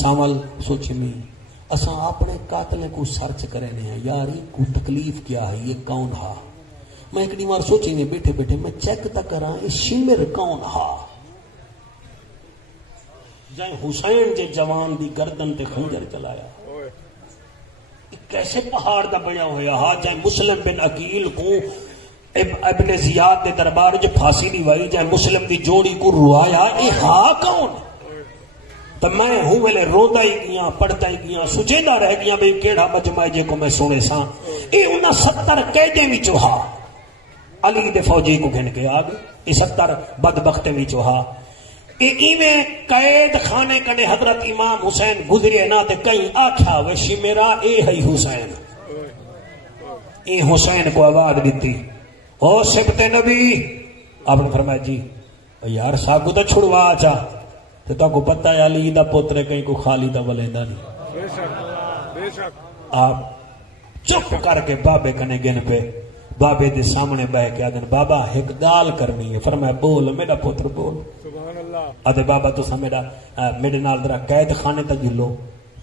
سامل سوچے میں اساں اپنے قاتلیں کو سرچ کرنے ہیں یار یہ کو تکلیف کیا ہے یہ کون ہا. میں ایک دیوار سوچے نہیں بیٹھے بیٹھے میں چیک تک کراں یہ شمر کون ہا. جائیں حسین جے جوان دی گردن تے خنجر چلایا کیسے پہاڑ دا بنیا ہویا ہا. جائیں مسلم بن عقیل کو ابن زیاد دے دربار جو پھانسی دی وائی جائیں مسلم دی جوڑی کو روایا اے ہا کون. تو میں ہوں ویلے روندہ ہی گیاں پڑھتا ہی گیاں سجیدہ رہ گیاں بھئی کیڑا مجمع جے کو میں سونے ساں. اے انہاں 70 قیدیں وچ ہا علی دے فوجی کو گھن کے آگے. اے 70 بدبخت وچ ہا. اے ایویں قید خانے کنے حضرت امام حسین گزرے نہ تے کہیں آکھا وشی میرا اے ہے حسین. اے حسین کو آواز دیتی او سبت نبی. آپ نے فرمایا جی یار ساگو تو چھڑوا چا تو تو کو پتہ ہے علی دا پوترے کہیں کو خالی دا ولیندہ نہیں. بے شک آپ چپ کر کے بابے کنے گن پہ بابے دے سامنے بہ کے آدھن بابا ایک گال کرنی ہے. فرمایا بول میرا پوتر بول. سبحان اللہ. آدھے بابا تو سا میرے نال درہ قید خانے تا جلو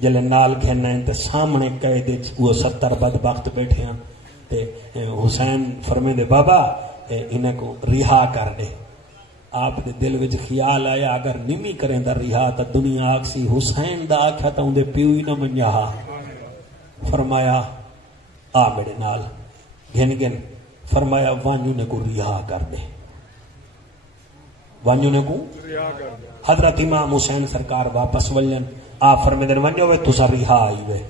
جلے نال کھینا ہے تے سامنے قید وہ 70 بدبخت بیٹھے ہیں. حسین فرمے دے بابا انہیں کو رہا کر دے. آپ دے دل وچ خیال آیا اگر نمی کریں دا رہا تا دنیا آکسی حسین دا آکھا تا اندے پیوئی نہ منیا. فرمایا آ میرے نال گھن گھن. فرمایا وانجو نے کو رہا کر دے وانجو نے کو حضرت امام حسین سرکار واپس ولن. آپ فرمے دے وانجو وے تسا رہا آئی وے.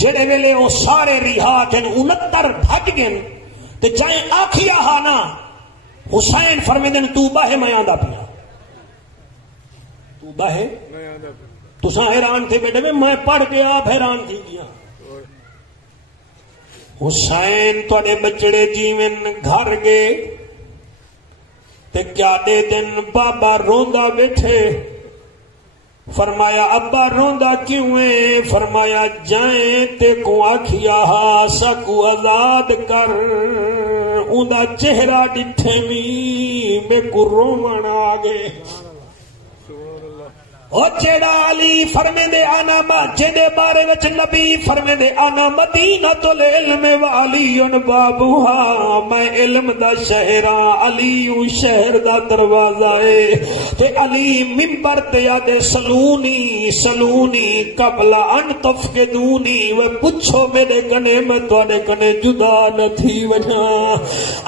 جڑے ویلے وہ سارے رہا جن 69 بھج گئے تے جائیں آکھیا ہا نا حسین فرمیدن تو باہے میں آندا پیا تو باہے تساں حیران تھے بیٹے میں پڑھ کے آپ حیران تھی گیا. حسین تواڈے بچڑے جیون گھر گئے تے کیا دے دن بابا روندا بیٹھے. فرمایا ابا روندا کیوں ہے. فرمایا جائیں تے کو آکھیا ہا سکو آزاد کر اوندا چہرہ ڈٹھے می میں کو رومن آگے. او جیڑا علی فرمے دے آنا جیدے بارے وچ نبی فرمے دے آنا مدینہ تو العلم والی بابوہا میں علم دا شہراں علی شہر دا دروازہ ہے. تے علی منبر تے آدے سلونی سلونی قبل ان تفقدونی وہ پوچھو میرے کنے میں تواڈے کنے جدا نہ تھی وجہ.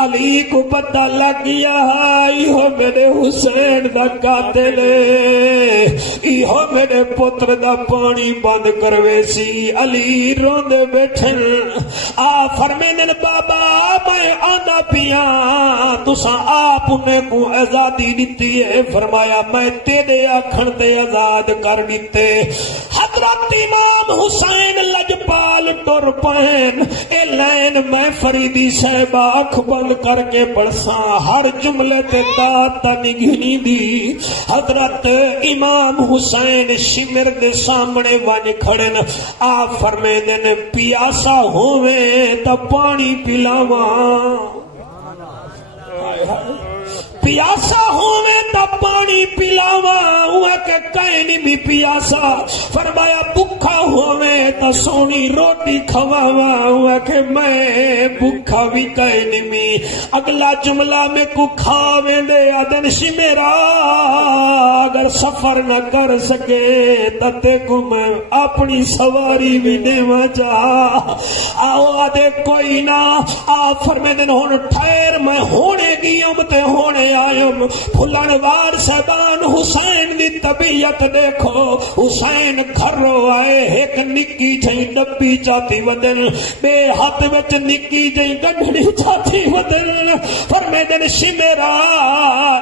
علی کو پتہ لگ گیا ایہو میرے حسین دا قاتل ہے ایہو میرے پتر دا پانی بند کروے سی. علی روندے بیٹھن. آ فرمیدن بابا میں آندا پیا تساں آپ انہیں کو آزادی دیتی ہے. فرمایا میں تیرے آکھن تے آزاد کر دیتے. حضرت امام حسین لجپال ٹر پین اے لین میں فریدی صاحب آنکھ بند کر کے پڑھساں ہر جملے تے داتا نگھنی دی. حضرت امام حسین شمر دے سامنے ون کھڑن. آپ فرمیندے نے پیاسا ہوویں تا پانی پلاواں پیاسا ہوویں تا پانی پلاواں وہ کہ کہیں بھی پیاسا. فرمایا بھکھا ہوویں تا سونی روٹی کھواواں وہ کہ میں بھکھا بھی کہیں نہیں. اگلا جملہ میں کو کھاویں دے آدن شمیرا اگر سفر نہ کر سکے تے کو میں اپنی سواری بھی دیواں جا. آؤ آدھے کوئی نہ. آپ فرمیندن ہن ٹھہر میں ہونے گی تے ہونے آئم پھلن وار صاحبان حسین دی طبیعت دیکھو حسین گھرو آئے ایک نکی جئی ڈبی چاتی ودن بے ہاتھ وچ نکی جئی گنڈھڑی چاتی ودن فرمیدن شمیرا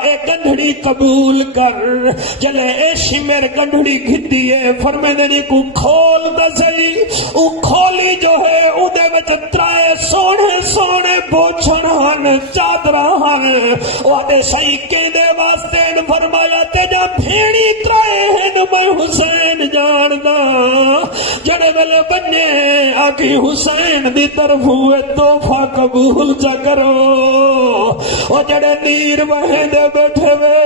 اے گنڈھڑی قبول کر جلے اے شمیر گنڈھڑی گھدیے فرمیدن کو کھول دسئی او کھولی جو ہے او دے وچ ترائے سونے سونے بوچھن ہن چادرہ ہن وعدے سہی کہندے واسطے فرمایا تیجا بھیڑی ترائے ہیں میں حسین جاندہ جڑے ویلے بنے آکی حسین دی طرف ہوئے توفہ قبول جا کرو او جڑے نیر وہیں دے بیٹھے وے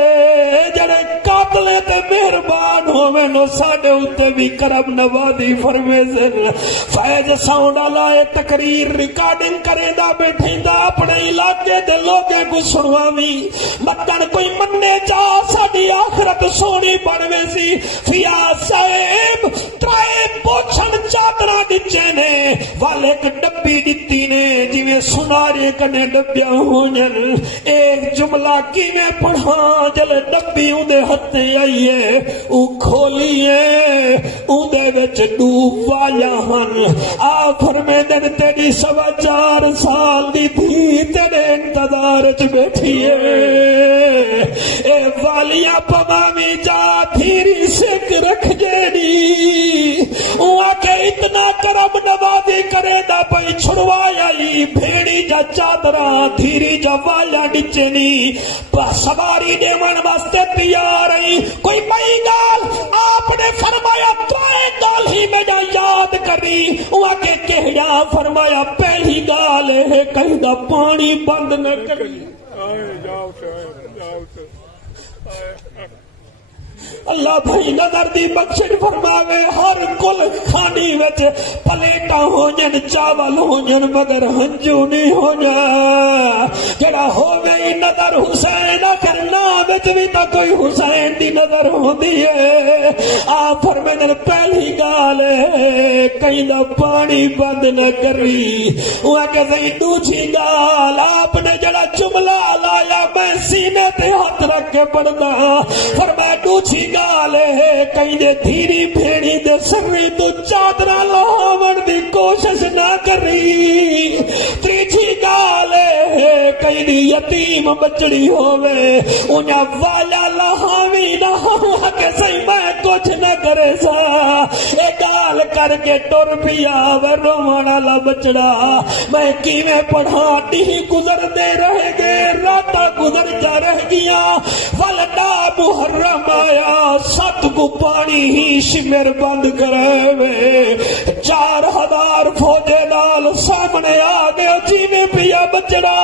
جڑے قاتلے تے مہربان ہوئے نو ساڑے ہوتے بھی کرم نوادی فرمیزن فیض ساؤنڈا لائے تقریر ریکارڈنگ کریں دا بیٹھیں دا اپنے علاقے دے لوگے کو سنوامی مطلب کوئی مننے جا ساڑی آخرت سونی بڑھوے سی فیا صاحب ترائے پوچھن چادرہ ڈچے نے والے ایک ڈبی ڈتی نے جی میں سنارے کنے ڈبیاں ہونجن ایک جملہ کی میں پڑھا جل ڈبی اندے ہتھے آئیے او کھولیے اندے وچ ڈوب وایا ہن آ فرمیدن تیری 4.25 سال دی تھی تیرے انتظار چ بیٹھیے اے والیاں پمامی جا دھیری سکھ رکھ جیڑی وہاں کے اتنا کرم نوازی کرے دا پئی چھڑوایا ہی بھیڑی جا چادرہ دھیری جا وایا ڈچنی سواری دیوان واسطے تیار رہی کوئی بئی گال آپ نے فرمایا ترائے گال ہی میں جا یاد کری وہاں کے کہڑا فرمایا پہلی گال ہے کہیں دا پانی بند نہ کری اللہ بھائی نظر دی بخشش فرماوے ہر کل کھانی وچ پلیٹا ہونجن چاول ہونجن مگر ہنجو نہیں ہونا جڑا ہووے ہی نظر حسین آخر نام وچ بھی تا کوئی حسین دی نظر ہوندی ہے آپ فرمیدن پہلی گال کہیں دا پانی بند نہ کری وہاں کہ صحیح دوسری گال آپ نے جڑا جملہ لایا میں سینے تے ہاتھ رکھ کے پڑھدا فرمایا دوسری گال ہے کہیں دے دھیری بھیڑی دے سری تو چادرہ لاون دی کوشش نہ کری تیسری گال ہے کہیں دی یتیم بچڑی ہووے انہاں والا لاوی نہ ہوا کہ صحیح میں کچھ نہ کرے سا اے گال کر کے ٹر پیا وے رومانا لا بچڑا میں کیویں پڑھا ڈی گزر دے رہ گے راتا گزر جا رہ گیا ولدا محرم آیا 7 کو پانی ہی شمر بند کرے وے 4000 فوجے نال سامنے آ گیا جیویں پیا بچڑا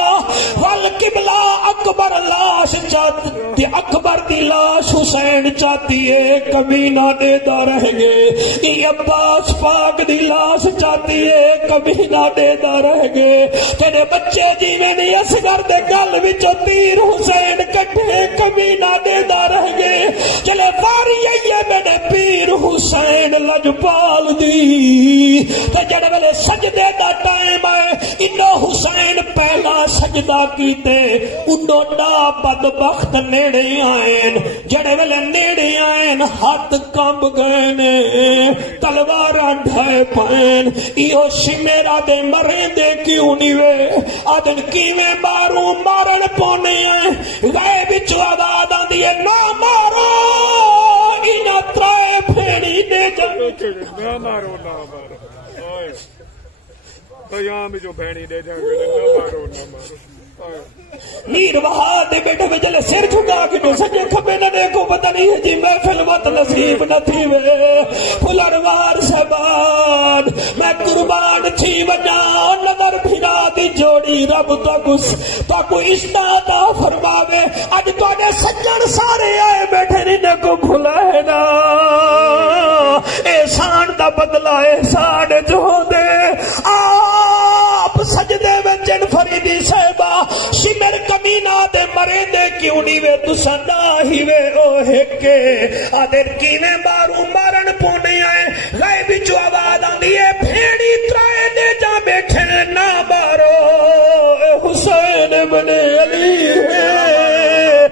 ول قبلہ اکبر لاش چاہتی اکبر دی لاش حسین چاہتی ہے کمینہ دے دا رہ گئے یہ عباس پاک دی لاش چاہتی ہے کمینہ دے دا رہ گئے تیرے بچے جیویں نہیں اصغر دے گل وچ تیر حسین کٹھے کمینہ دے دا رہ گئے چلے واری یہ میرے پیر حسین لجپال دی تے جڑے ویلے سجدے دا ٹائم آئے انو حسین پہلا سجدہ کیتے انو نا بدبخت نیڑے آئین جڑے ویلے نیڑے آئین ہاتھ کمب گئے نے تلواراں ڈھائے پائن ایو شمیرا دے مرے دے کیوں نہیں وے آدن کیویں ماروں مارن پونے آئے غیب وچ آواز آندی ہے نہ مارو اینا ترائے پھیڑی دے جانو نہ مارو نہ مارو تو یہاں بھی جو بھینی دے جانو نہ مارو نہ مارو نیر وہاں دے بیٹھے میں جلے سر چھکا کے تو سجے کھپے نہ دیکھو پتہ نہیں ہے جی محفل وقت نصیب نہ تھی وے پھلروار صاحبان میں قربان تھی وجہ نظر پھرا دی جوڑی رب تو کو اشتادا فرماوے اج تو نے سجن سارے آئے بیٹھے نہیں کو بھلا ہے نا احسان دا بدلہ احسان جو دے آپ سجدے میں جن فریدی صاحبہ شمر کمینہ دے مرے دے کیوں نہیں وے تسا نہ ہی وے او ہکے آدر کیویں ماروں مارن پونے آئے غیب جو آواز آندی ہے بھیڑی ترائے دے جا بیٹھے نہ مارو حسین بن علی ہے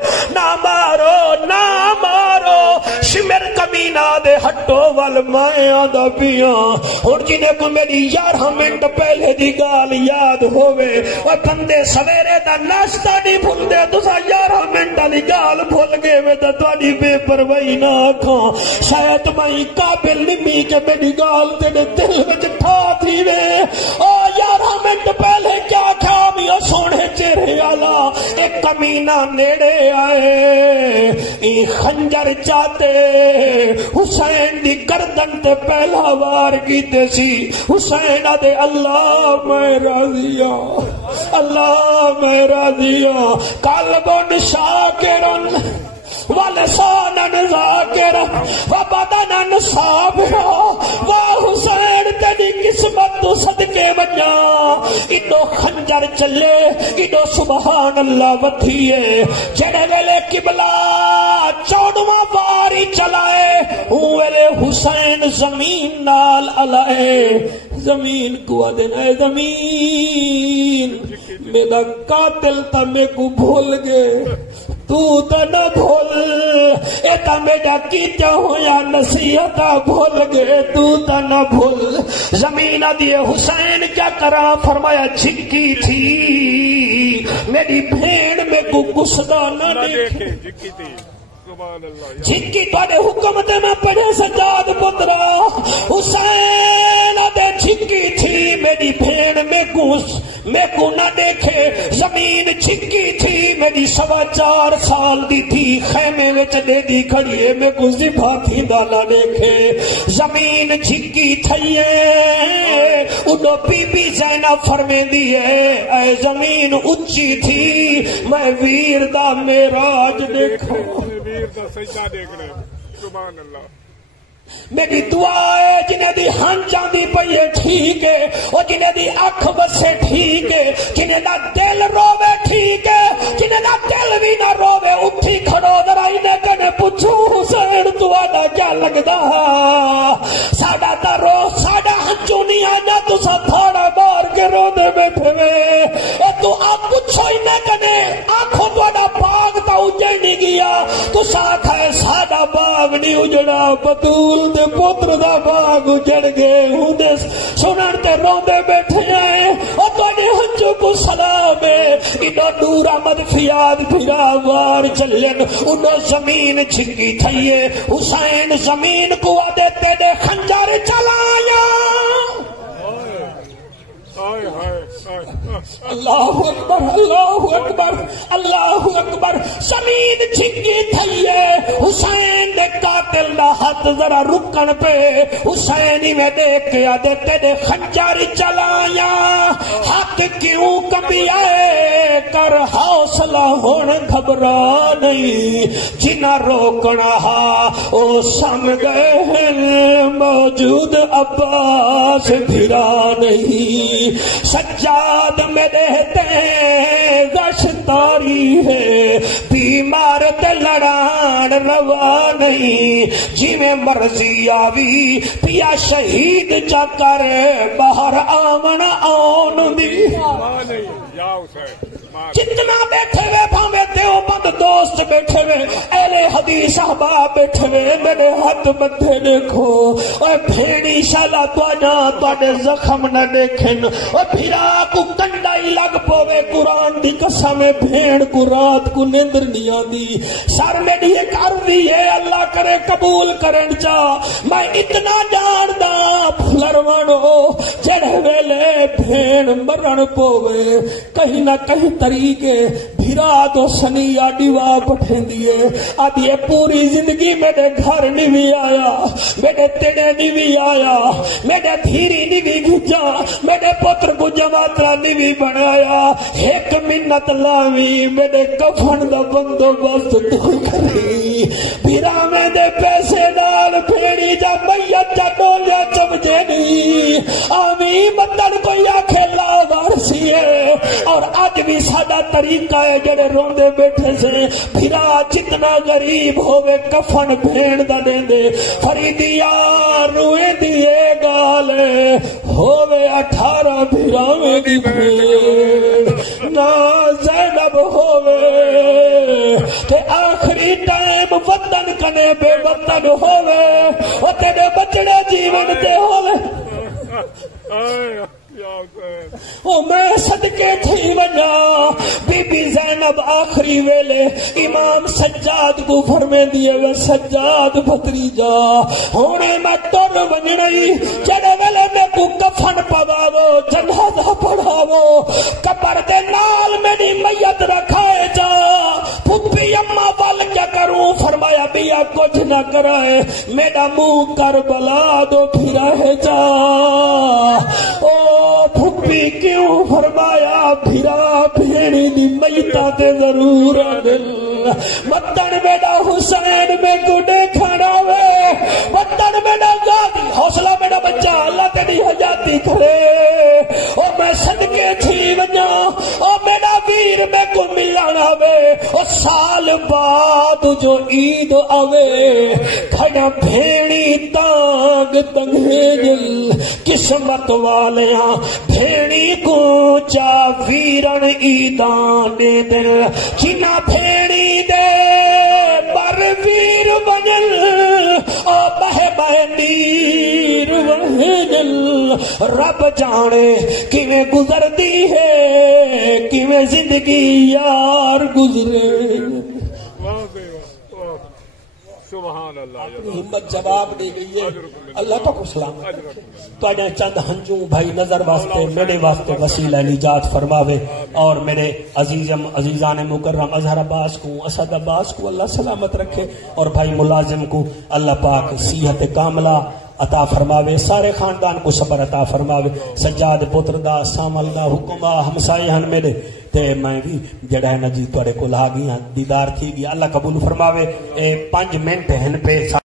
ہٹو ول میں آندا پیاں ہن جنے کو میری 11 منٹ پہلے دی گال یاد ہووے او بندے سویرے دا ناشتہ نہیں بھلدے تساں 11 منٹ والی گال بھول گئے وے تے تہاڈی بے پرواہی نہ آکھاں شاید میں قابل نہیں کہ میری گال تیرے دل وچ ٹھا تھی وے او 11 منٹ پہلے کیا کھا میاں سونے چہرے والا ایک کمینہ نیڑے آئے ای خنجر چاہتے حسین دی گردن تے پہلا وار کیتے سی حسین دے اللہ میں راضی ہوں اللہ میں راضی ہوں قلب شاکرن ولسانن ذاکرا وبدنن صابرا واہ حسین تیری قسمت تو صدقے ونجا ایڈو خنجر چلے ایڈو سبحان اللہ وتھیے جڑے ویلے قبلہ 14واں واری چلائے او ویلے حسین زمین نال الائے زمین کو دے زمین میرا قاتل تا میں کو بھول گئے تو نہ بھول اے تا میرا کیتا ہویا نصیحت بھول گئے تو نہ بھول زمین دیے حسین کیا کرا فرمایا جھکی تھی میری بھین میں کو گسدا نہ دیکھے جھکی تھی جھکی تھوڑے حکم تے میں پڑھے سجاد پترا حسین دے جھکی تھی میری بھین میں کو نہ دیکھے زمین جھکی تھی میری 4.25 سال دی تھی خیمے وچ دے دی کھڑیے میں کو ذبح تھی دا نہ دیکھے زمین جھکی تھئیے اڈو بی بی زینب فرمے دیئے اے زمین اچھی تھی میں ویر دا معراج دیکھو ویر دا سجدہ دیکھ رہے سبحان اللہ میری دعا ہے جنہیں دی ہنجاں دی پئیے ٹھیک ہے اور جنہیں دی اکھ بسے ٹھیک ہے جنہیں دا دل روے ٹھیک ہے جنہیں دا دل بھی نہ روے اٹھی کھڑو درائی نے کنے پوچھو حسین دعا کیا لگدا ساڈا تا رو ساڈا ہنجو نہیں آنا تو سا تھاڑا بار کے رو دے بیٹھے وے اور تو آپ پوچھو ہی نہ کنے آنکھوں تھوڑا باغ تا اجڑ نہیں گیا تو ساتھ ہے ساڈا باغ نہیں اجڑا بطول دے پتر دا باغ اجڑ گئے ہوں دے سنن تے روندے بیٹھے ہیں اور تواڈے ہنجو کو سلام ہے ایڈا دور آمد فیاد پھرا وار چلن انہوں زمین چھکی تھئیے حسین زمین کو آدھے تیرے خنجر چلایا اللہ اکبر اللہ اکبر اللہ اکبر زمین چھکی تھئیے حسین دے قاتل دا ہاتھ ذرا رکن پہ حسینی میں دیکھ کے آدھے تیرے خنجر چلایا حق کیوں کبھی آئے کر حوصلہ ہون گھبرا نہیں جنہ روکنا او سم گئے ہیں موجود عباس پھرا نہیں سجاد میں رہتے دشتاری ہے بیمار تے لڑان روا نہیں جی میں مرضی آوی پیا شہید چا کر باہر آمن آن دی جتنا بیٹھے وے بھامے دیوبند دوست بیٹھے وے اہل حدیث احباب بیٹھے وے میرے ہاتھ مدھے دیکھو اور بھیڑی شالا تواڈے زخم نہ دیکھن اور پھرا کو کنڈا ہی لگ پوے قرآن دی قسم بھیڑ کو رات کو نیندر نہیں آندی سر میری ایک عرضی ہے اللہ کرے قبول کرن چا میں اتنا جاندا پھلروانو جڑے ویلے بھیڑ مرن پوے کہیں نہ کہیں طریقے بھرا تو سنی آڈیوا پٹھیں دیئے آدھیے پوری زندگی میرے گھر نہیں بھی آیا میرے تیڑے نہیں بھی آیا میرے دھیری نہیں بھی گھجا میرے پتر کو جماعترہ نہیں بھی بنایا ایک منت لاوی میرے کفن دا بندو بست تو کری بھرا میں دے پیسے ڈال پھیڑی جا میت جا ڈولیا چمجے نہیں آمی مندر کوئی آنکھیں لاوار سی ہے اور آج بھی سادہ طریقہ ہے جڑے روندے بیٹھے سے پھرا جتنا غریب ہوئے کفن بھیڑ دا دیں دے فریدیا روئے دیئے گالے ہوئے 18 بھراوے دی بھیڑ نا زینب ہوئے کہ آخری ٹائم وطن کنے بے وطن ہووے او تیرے بچڑے جیون تے ہووے او میں صدقے تھی وجا بی بی زینب آخری ویلے امام سجاد کو فرمے دیے وہ سجاد بھتریجا ہونے میں ٹر ونجنئی جڑے ویلے میں کو کفن پواو جنازہ پڑھاو قبر دے نال میری میت رکھائے جا پھپھی اماں وال کیا کروں فرمایا بیا کچھ نہ کرائے میرا منہ کربلا دو پھرا ہے جا او پھپھی کیوں فرمایا پھرا بھیڑی دی میتا تے ضرور دل وطن میرا حسین میں گڈے کھانا وے وطن میرا غازی حوصلہ میرا بچہ اللہ تیری حیاتی کرے او میں صدقے تھی وجا او میرا ویر میں کو ملانا وے او سال بعد جو عید آوے کھڑا بھیڑی تانگ تنگے دل قسمت والیاں بھیڑی کو چا ویرن عیدان دے دل چنا بھیڑی دے پر ویر بجل او بہ نیر وحجل رب جانے کیویں گزردی ہے کیویں زندگی یار گزرے سبحان اللہ ہمت جواب دی گئی ہے اللہ تو کو سلامت تواڈے چند ہنجوں بھائی نظر واسطے میرے واسطے وسیلہ نجات فرماوے اور میرے عزیزان مکرم اظہر عباس کو اسد عباس کو اللہ سلامت رکھے اور بھائی ملازم کو اللہ پاک صحت کاملہ عطا فرماوے سارے خاندان کو صبر عطا فرماوے سجاد پتر دا سامل دا حکم ہمسائے ہن میرے تے میں بھی جڑا ہے نا جی تواڈے کول آ گئی ہاں دیدار تھی گیا اللہ قبول فرماوے 5 منٹ ہن پہ